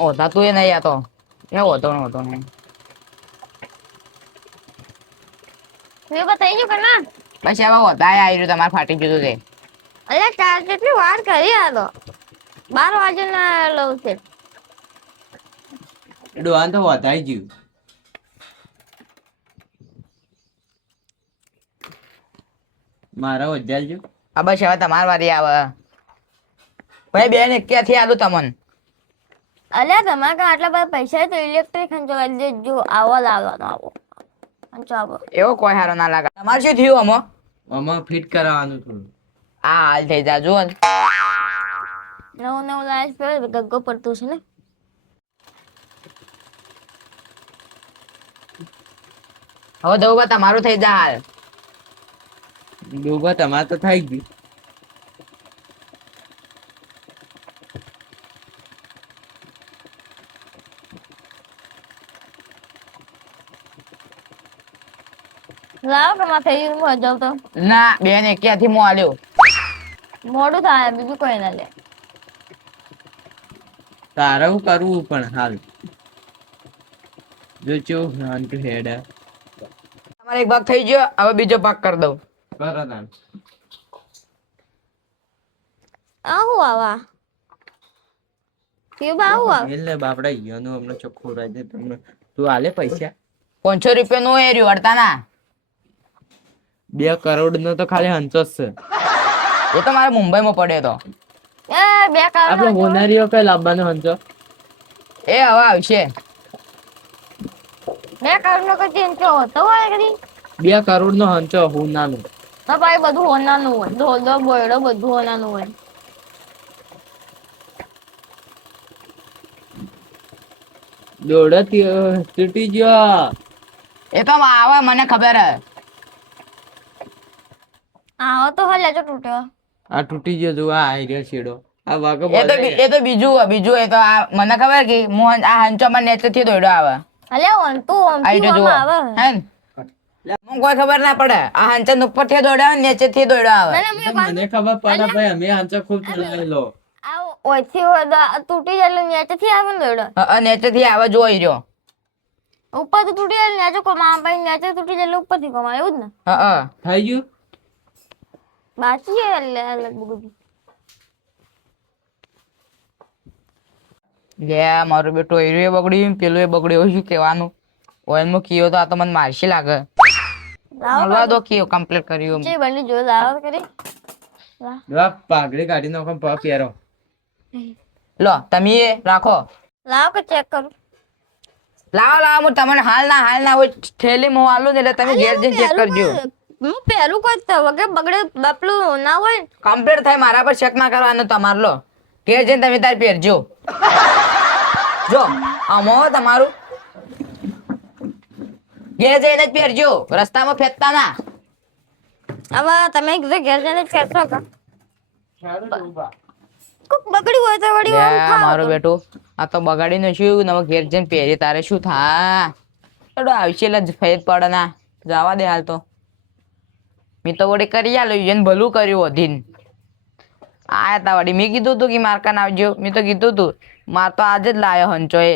ઓધા તું એ નહીં આતો એ હોતો નહીં મેં બતાવી ગયું કે ના પછી હવે ઓધા આવી રહ્યું તમારે ફાટી ગયું છે અલ્યા ચાર જેટલી વાર કરી આ તો 12 વાગે ના લઉં છે ડોહાન તો વધાઈ ગયું મારા વધાઈ ગયું આ બસ હવે તમારી વારી આવે ભાઈ બેન ક્યાંથી આલું તમને અલ્યા તમારા કાં આટલા બધા પૈસા તો ઇલેક્ટ્રિક ખંચો કરી દેજો આવો લાવવાનો આવો ખંચો આવો એવો કોઈ હારો ના લાગે તમારે શું થયું અમો આમાં ફિટ કરાવવાનું થોડું આ હાલ થઈ જા જુઓ નવું લાઈસ પર ગગ્ગો પડતું છે ને હવે દઉં તમારું થઈ જા હાલ ડોબા તમારે તો થઈ ગયું લાવો કે માં થઈ ગયું જાવ તો ના બેન ક્યાંથી મો આલ્યો મોડું થાય બીજું કોઈ ના લે તારે હું કરવું પણ હાલ જો ચો નાન ટુ હેડ તમારે એક ભાગ થઈ ગયો હવે બીજો ભાગ કરી દઉં કરો તાન આવું આવા કેવું આવું આવ એટલે બાપડા ઈયોનું હમણાં ચોખ્ખું રાજે તમને તું આલે પૈસા 500 રૂપિયા નું એ રહ્યું અડતાના 2 કરોડ નો તો ખાલી હંચો જ છે એ તો મારે મુંબઈમાં પડ્યો તો એ બે આપણે કરોડ હોનારીઓ કઈ લાવવાનો હંચો એ હવે આવશે 2 કરોડ નો કદી ઇન્ટ્રો હોતો હોય કદી 2 કરોડ નો હંચો હોનાનો તો ભાઈ બધું હોનાનું હોય ધોલો બોયડો બધું હોનાનું હોય દોડે તૂટી ગયો એ તો આવે મને ખબર હે આવો તો હલે જો તૂટ્યો આ તૂટી ગયો જો આ આઈડિયા છેડો આ વાગો એ તો બીજું એ તો આ મને ખબર કે મોહન આ હંચો માં નેચે થી દોડ્યો આવે હલે ઓનતું આઈ જો જુઓ આવે હે ને? મને કોઈ ખબર ના પડે આ હંચન ઉપર થી દોડ્યો આવે નીચે થી દોડ્યો આવે મને ખબર પડે ભાઈ અમે હંચો ખૂબ ચલાવેલો આ ઓછી તૂટી જાય નીચે થી આવે ને દોડો નીચે થી આવે જોઈ રહ્યો ઉપર તો તૂટી જાય નીચે કોમા ભાઈ નીચે તૂટી જાય ઉપર થી કોમા એવું જ ને થઈ ગયું બાકી છે એટલે અલગ બધું લે મારું બેટો એરું એ બગડ્યું પેલું એ બગડ્યું શું કહેવાનું ઓઇલમાં કીયો તો આ તો મને મારશી લાગે મળવા દો કીયો કમ્પ્લીટ કર્યું જે બની જો લાવ કરી લા પાઘડી કાઢી નાખો પગ પહેરો લો તમે એ રાખો લાવ કે ચેક કરું લાવો હું તમને હાલ ના હોય થેલી માં આલું ને એટલે તમે ઘેર જઈને ચેક કરજો હું પહેલું કોઈ વગર બગડે બાપલું ના હોય કમ્પ્લીટ થાય મારા પર ચેક ના કરવાનું તમારે લો ઘેર જઈને તમે તાર પહેરજો જો આમો તમારું ઘેર જઈને જ પહેરજો રસ્તામાં ફેંકતા ના હવે તમે કીધું ઘેર જઈને જ કહેશો કે કોક બગડ્યું હોય તો વળી આમ ખાઓ મારું તો. બેટું આ તો બગાડી નું શું ને હવે ઘેર જઈને પહેરી તારે શું થા એડો આવશે એટલે ફેર પડે ના જવા દે હાલ તો મેં તો વળી કરી આલ્યું એને ભલું કર્યું વધીને આયા તા વળી મેં કીધું તું કે મારકાન આવજો મેં તો કીધું તું માર તો આજે જ લાયો હંચો એ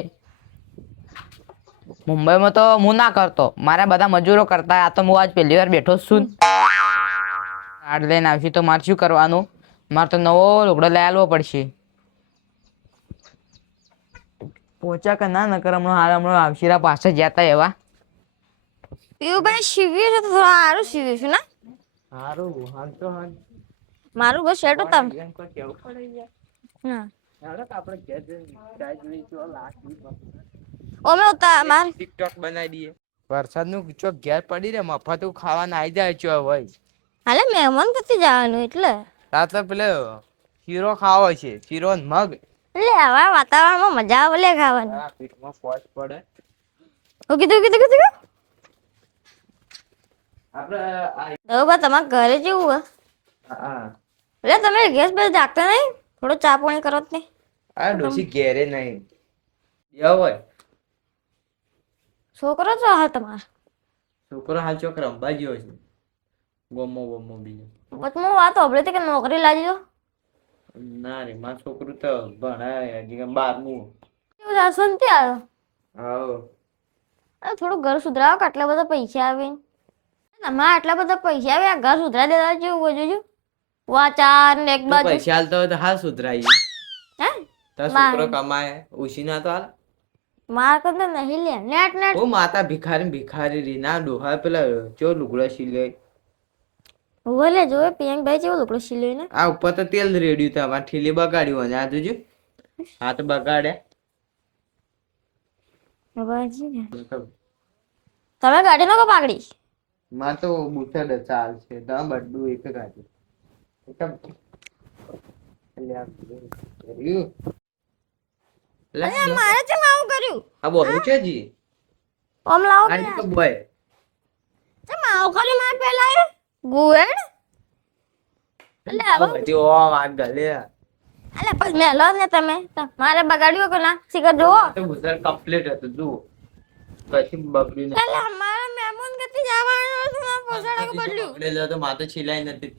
મુંબઈમાં તો હું ના કરતો મારા બધા મજૂરો કરતા આ તો હું આજ પહેલી વાર બેઠો જ છું કાર્ડ લઈને આવશે તો મારે શું કરવાનું મારે તો નવો લુગડો લઈ આવવો પડશે પોચા કે ના નકર હમણાં આવશીરા પાસે જતા એવા પીયુભાઈ સીવ્યું છે તો થોડું સારું સીવ્યું છે ને હારું હંચો હંચ મારું બસ શેટો તમ કોઈ કેવું પડે યાર હા હાલો કે આપણે ઘેર જઈને ચાય જોઈશું લાગી ઓમે ઉતા માર ટિકટોક બનાવી દઈએ વરસાદનું ચોક ઘેર પડી રે મફતું ખાવાના આવી જાય ચો હોય હાલે મહેમાન કથી જવાનું એટલે રાત્રે પેલો શીરો ખાવો છે શીરો ને મગ એટલે આવા વાતાવરણમાં મજા આવે લે ખાવાની આ પીઠમાં ફોજ પડે હું કીધું આપણે તો બા તમારા ઘરે જેવું હે હા એટલે તમે ગેસ પર રાખતા નહીં થોડો ચા પાણી કરો જ નહીં આ ડોસી ઘેરે નહીં યો હોય છોકરો છો હા તમારા છોકરો હાલ ચોક રંબા ગયો છે ગોમો ગોમો બીજો વચમાં વાત હોભળી હતી કે નોકરી લાગી દો ના રે મારું છોકરું તો ભણાય હજી 12મું શાંતિ આવ્યો આવો અરે થોડું ઘર સુધરાવો કે આટલા બધા પૈસા આવે તમારે આટલા બધા પૈસા આવે આ ઘર સુધરા દેવા જેવું જોજો વાચાર ને એક તો બાજુ પૈસા હાલતો હોય તો હાલ સુધરાઈ હે તાર છોકરો કમાય ઉછી ના તો હાલ માર કરતા નહીં લે નેટ નેટ ઓ માતા ભિખારી રી ના ડોહા પેલા ચો લુગડા સિલે ઓલે જોવે પિયંકભાઈ જેવો લુકડો સિલ્યો ને આ ઉપર તો તેલ રેડ્યું તા માર ઠીલી બગાડ્યું અને આ જોજો હાથ બગાડ્યા બાબાજી ને તમે ગાડી નો કો પાકડી માં તો બુથડ ચાલ છે તા બડ્ડું એક ગાડી એકમ લે આ રહ્યું લે અરે મારે ચમ આવું કર્યું આ બોલું છે જી ઓમ લાવો આ તો બોય ચમ આવું કર્યું માર પેલા ગુવેડ અલે આવો બધી ઓ વાત ગલે અલે પછી મેલો ને તમે મારે બગાડ્યો કે ના શીખર જો તો બુથડ કમ્પ્લીટ હતું જુઓ પછી બગડ્યું ને અલે મારે મહેમાન ગતિ જવાનું હતું ના પોસાડા કે બદલ્યું બગડેલો તો માથે છીલાઈ નથી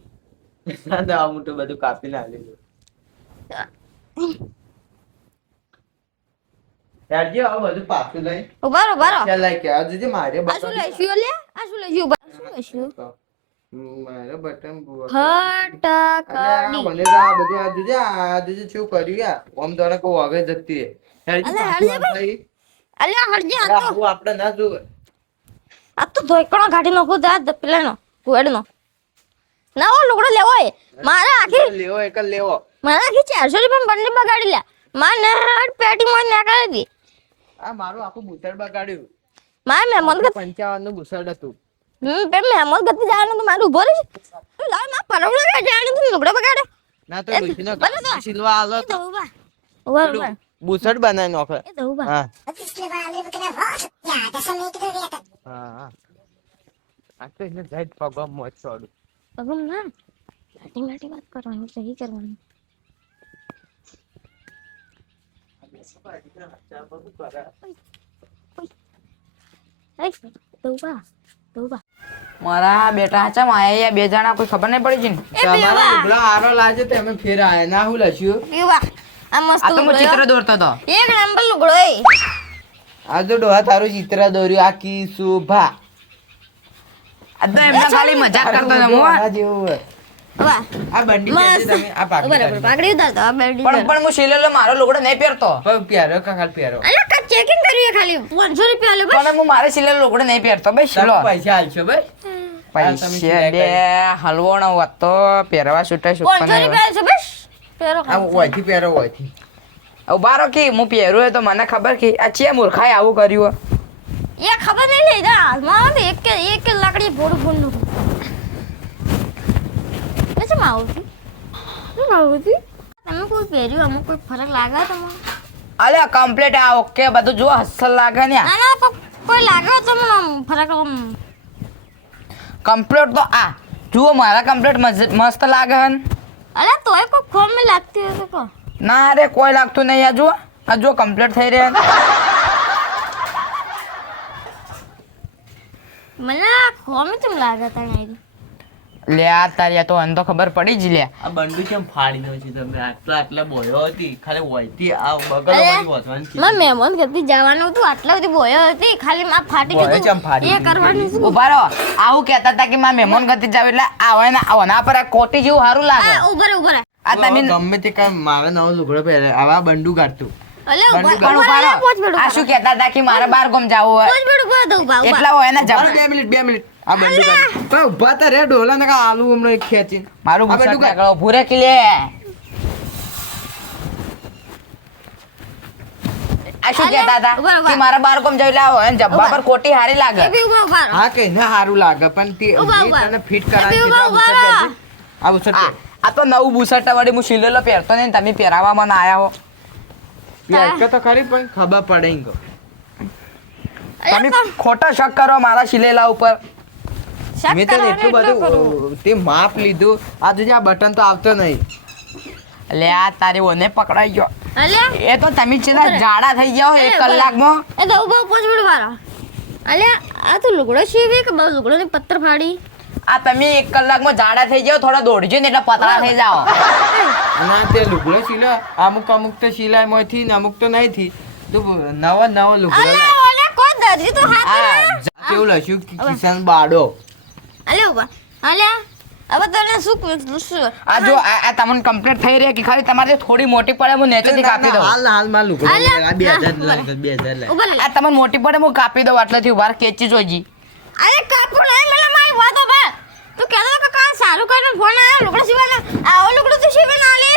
ના આ મોટું બધું કાપી નાખેલું યારજી આ બધું પાછું લઈ ઉભારો ચાલ લઈ કે આ જોજે મારે આ શું લઈશું લે આ શું લઈશું ઉભા શું લઈશું મારે બટન બુઆ ફટાકડી મને તો આ બધું આ જોજે શું કર્યું યાર ઓમ તને કહું હવે જતી રહે યારજી પાછું આમ થઈ અલે હરજી આ તો આવું આપણે ના જોવે આ તો ધોઈકણો કાઢી નાખો દા પેલાનો ગુવેડનો ના ઓ લુગડો લેવો એ મારે આખી લેવો એક જ લેવો મારે આખી 400 રૂપિયા બંને બગાડી લ્યા માર નેટ પેટી માં નાખી દી આ મારું આખું બુસડ બગાડ્યું માર મહેમાન ગતિ 55 નું બુસડ હતું બે મહેમાન ગતિ જવાનું તો મારું ઉભો રહી લાવ માં પરવડો કે જાણે તું લુગડો બગાડે ના તો લુસીનો સિલવા આલો એ તો ઉભા ઉભા ઉભા બુસડ બનાવી નાખે એ તો ઉભા હા હા આ તો એને જાય પગમ મોજ છોડું પગમ ના લાટી લાટી વાત કરવાની સહી કરવાની મારા બેટા ચમ આયા બે જણા કોઈ ખબર નહીં પડી છે ને તમારા લુગડા હારો લાગે તો અમે ફેર આયા ના હું લખ્યું એવા આ મસ્ત આ તો હું ચિત્ર દોરતો હતો એક નંબર લુગડો એ આ જો ડોહા તારું ચિત્ર દોર્યું આ કી શોભા આ તો એમને ખાલી મજાક કરતો હતો હું આ જેવું વાહ આ બંડી પહેરતી તમે આ બરાબર પાકડી ઉતારતો આ બેડી પણ હું સિલેલો મારો લુગડો નહીં પહેરતો પ્યારો કાકાલ પ્યારો અલ્યા કા ચેકિંગ કર્યું ખાલી 500 રૂપિયા લે પણ હું મારે સિલેલો લુગડો નહીં પહેરતો ભાઈ સિલો પૈસા આલશો ભાઈ પૈસા બે હલવો ન હોત તો પહેરવા છૂટે 500 રૂપિયા છે બસ પેરો આ ઓયથી પહેરો ઓયથી ઉભારો કે હું પહેરું હોય તો મને ખબર કે આ ચે મૂર્ખાએ આવું કર્યું એ ખબર નહીં લેતા હાથમાં એક લાકડી ભોડું ભોડું કેમ આવું છું શું આવું છું તમે કોઈ પહેર્યું અમુક કોઈ ફરક લાગે તમને અલે કમ્પ્લીટ આ ઓકે બધું જો હસલ લાગે ને ના ના કોઈ લાગે તો મને ફરક કમ્પ્લીટ તો આ જુઓ મારા કમ્પ્લીટ મસ્ત લાગે હન અરે તોય કોઈ ફોર્મ में લાગતી હોય તો કો ના રે કોઈ લાગતું નહીં આ જો કમ્પ્લીટ થઈ રહ્યા મને ફોર્મ કેમ લાગે તને લે આ તારી આ તો અન તો ખબર પડી જ લે આ બંડુ કેમ ફાડી દો છે તમે આટલા બોયો હતી ખાલી ઓયથી આ બગલ બધી વધવાની છે માં મહેમાન ગતિ જવાનું હતું આટલા બધી બોયો હતી ખાલી માં ફાટી બોયો ગયું ચમ ફાડી એ કરવાનું છે ઉભા રહો આવું કહેતા હતા કે મારા મહેમાન ગતિ જાવ એટલે આવવાના પર આ કોટી જેવું સારું લાગે આ ઉભર આ તમે ગમે તે કામ મારે નવો લુગડો પહેરે આવા બંડુ કાઢતું અલે પણ ઉભા રહો આ શું કહેતા હતા કે મારે બાર ગામ જવું હોય પોચ બેડ ઉભા દઉં બા એટલા હોય ને જવા 2 મિનિટ આ બંડુ કાઢ તો ઉભા તા રે ડોલા ને આલુ હમણાં એક ખેંચીને મારું આ બધું ગુસ્સા કાગળો ભૂરે કે લે આ શું કહેતા હતા ઉભા, ઉભા. કે મારા બાર ગામ જવું એટલે આવો અને જબ્બા પર કોટી હારી લાગે એ બી ઉભા ઉભા રહો. હા કઈ ના સારું લાગે પણ તે ઉભા, જે ઉભા. તને ફિટ કરાવી એ છે ઉભા, ઉભા રહો. આ બુસટ આ આ તો નવું બુસટ વળી હું સિલેલો પહેરતો નહીં ને તમે પહેરાવામાં ના આયા હો પહેર તો ખરી પણ ખબર પડે ઈંગો તમે ખોટા શક કરો મારા સિલેલા ઉપર શક મેં તને કરવાનું એટલું એટલું કરું. બધું તે માપ લીધું આ જોજે આ બટન તો આવતો નહીં લે આ તારી ઓને પકડાઈ ગયો અલ્યા એ તો તમે છેલ્લા જાડા થઈ જાઓ એક કલાકમાં એ તો ઉભા પોચ બેડ ઉભા રહો. અલ્યા આ તો લુગડો સીવી કે બહુ લુગડો ની પત્તર ફાડી આ તમે એક કલાકમાં જાડા થઈ જાઓ થોડા દોડજો ને એટલે પતળા થઈ જાઓ ના તે લુગડો સિલા અમુક અમુક તો સિલાઈ માંથી ને અમુક તો નહીં થી તું નવો લુગડો લાય. અલે ઓલે કોઈ દરજી તો હાથ આ ના. કેવું લખ્યું કિસાન બાડો. અલે ઉભા અલે હવે તને શું આ જો આ તમને કમ્પ્લીટ થઈ રહી કે ખાલી તમારે જે થોડી મોટી પડે હું નેચેથી કાપી દઉં હાલમાં લુગડો અલ્યા, લાય. આ 2000 ના, લાય, 2000 લાય. ઉભા આ તમને મોટી પડે હું કાપી દઉં આટલેથી ઉભા કેચી જોજી અરે કાપુ નહીં મને મારી વાત ઓબા તું કહેતો કે કા સારું કરીને ફોન આવ્યો લુગડા સીવાના આવો લુગડો તો સીવે ના લે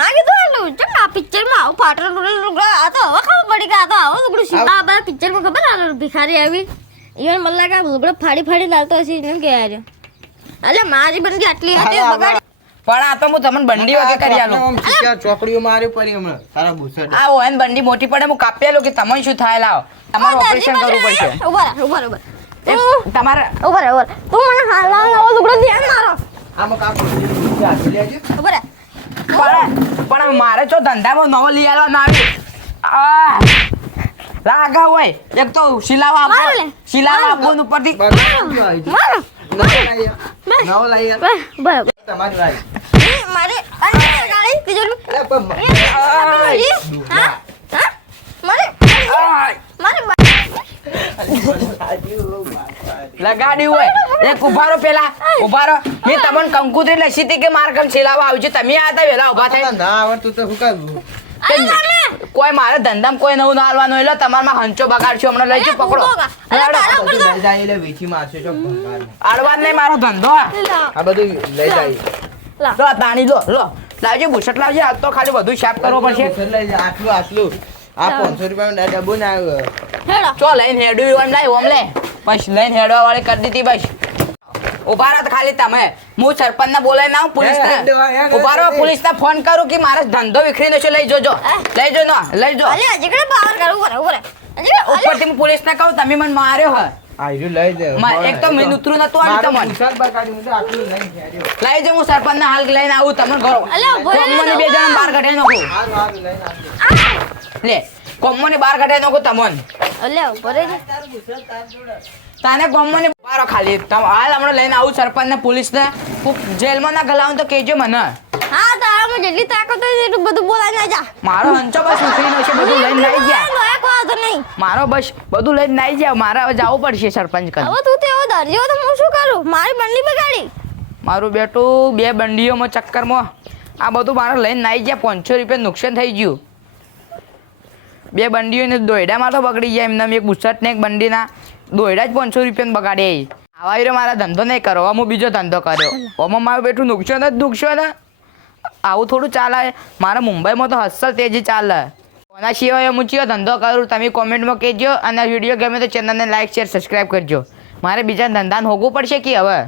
માગી દો આલું ચમ આ પિક્ચર માં આવો પાટણ લુગડા આ તો હવે ખબર પડી કે આ તો આવો લુગડું સીવ આ બા પિક્ચર માં ખબર આ ભિખારી આવી ઈવન મને લાગે આ લુગડા ફાડી લાવતો હશે એને કે યાર અલે મારી બંદી આટલી હતી બગાડી પણ આ તો હું તમને બંડી વગર કરી આલું આમ ખીચા ચોકડીઓ મારી પડી હમણાં તારા ભૂસડ. આ ઓન બંડી મોટી પડે હું કાપી આલું કે તમને શું થાય લાવો તમારે ઓપરેશન કરવું પડશે ઉભા તમારે તું મને હાલવા નવો લુગડો દે મારો આમાં કાપડ હાથી લેજો. ઉભા પણ મારે જો ધંધામાં નવો લઈ આવવા ના આવી લાગા હોય એક તો સિલાવા મારે આપો લે. સિલાવા આપો ને ઉપરથી બરાબર આવી ગયું. મારો નવો લાવી આપ. નવો લાવી આપ. બરાબર તમારી વારી. મારે અને ગાડી તિજોરી અરે પણ હા મારે લગાડી હોય એક ઉભારો પેલા ઉભારો મેં તમને કંકુતરી લસી હતી કે મારે કમ સિલાવા આવજો તમે આ હતા વેલા ઉભા થઈ ના આવડતું તો શું કરવું? કોઈ મારે ધંધામાં કોઈ નવું ના હાલવાનું એટલે તમારમાં હંચો બગાડશો હમણાં લઈ જાઓ પકડો બધું લઈ જાય એટલે વેચી મારશે છો ભંગારમાં. આડવા નહીં મારો ધંધો આ બધું લઈ જાય. લો તાણી લો લાવજો બુશટ લાવજો આજ તો ખાલી બધું સાફ કરવો પડશે લઈ જાય. આટલું આ 500 રૂપિયાનો ડબ્બો ના આવ્યો. ચો લઈને હેડ્યું એમ લાય ઓમ લે બસ લઈને હેડવા વાળી કરી દીધી બસ ઉભા રહો તો ખાલી તમે હું સરપંચ ને બોલાવી ના પોલીસ ને ઉભા રહો પોલીસ ને ફોન કરું કે મારે ધંધો વિખરી છે લઈ જોજો લઈ જો અલે હજી કડે બહાર કરું ઉભા ઉપરથી હું પોલીસ ને કહું તમે મને માર્યો હે આયરું લઈ જાય. એક તો મેં ઉતરું નતું આવી મારું તમને ભૂસાલ બગાડ્યું. હું તો આટલું લઈને ફેર્યો. લઈ જાઉં હું સરપંચ ને હાલ લઈને આવું તમને ઘરો અલ્યા, ઉભો રહે, કોમ્મોને બે જણા બહાર કાઢી નાખું હારું લઈને આવજો. લે કોમ્મોને બહાર કાઢી નાખું તમને અલે ઉભા રહે તાને કોમ્મોને બારો ખાલી હાલ હમણાં લઈને આવું સરપંચ ને પોલીસ ને જેલમાં ના ગલાવું તો કહેજો મને હા તારામાં જેટલી તાકાત હોય એટલું બધું બોલાય ના જા મારો હંચો બસ ઉતરીનો છે બધું લઈને નાઈ ગયા લોહે કોઈ વાંધો નહીં મારો બસ બધું લઈને નાઈ ગયા મારે હવે જવું પડશે સરપંચ કન હવે તું તેવો દરજી હો તો હું શું કરું મારી બંડી બગાડી મારું બેટું બે બંડીઓમાં ચક્કરમાં આ બધું મારે લઈને નાઈ ગયા 500 રૂપિયા નુકસાન થઈ ગયું બે બંડીઓને દોયડામાં તો બગડી ગયા એમને એક બુસટ ને એક બંડીના દોયડા જ 500 રૂપિયાને બગાડે આવા હીરો મારા ધંધો નહીં કરો હું બીજો ધંધો કર્યો ઓમાં મારું બેઠું નુકસાન ને આવું થોડું ચાલે મારા મુંબઈમાં તો હસલ તેજી ચાલે કોના સિવાય હું ચિયો ધંધો કરું તમે કોમેન્ટમાં કહેજો અને વિડીયો ગમે તો ચેનલને લાઈક શેર સબસ્ક્રાઈબ કરજો મારે બીજા ધંધાને હોગવું પડશે કે હવે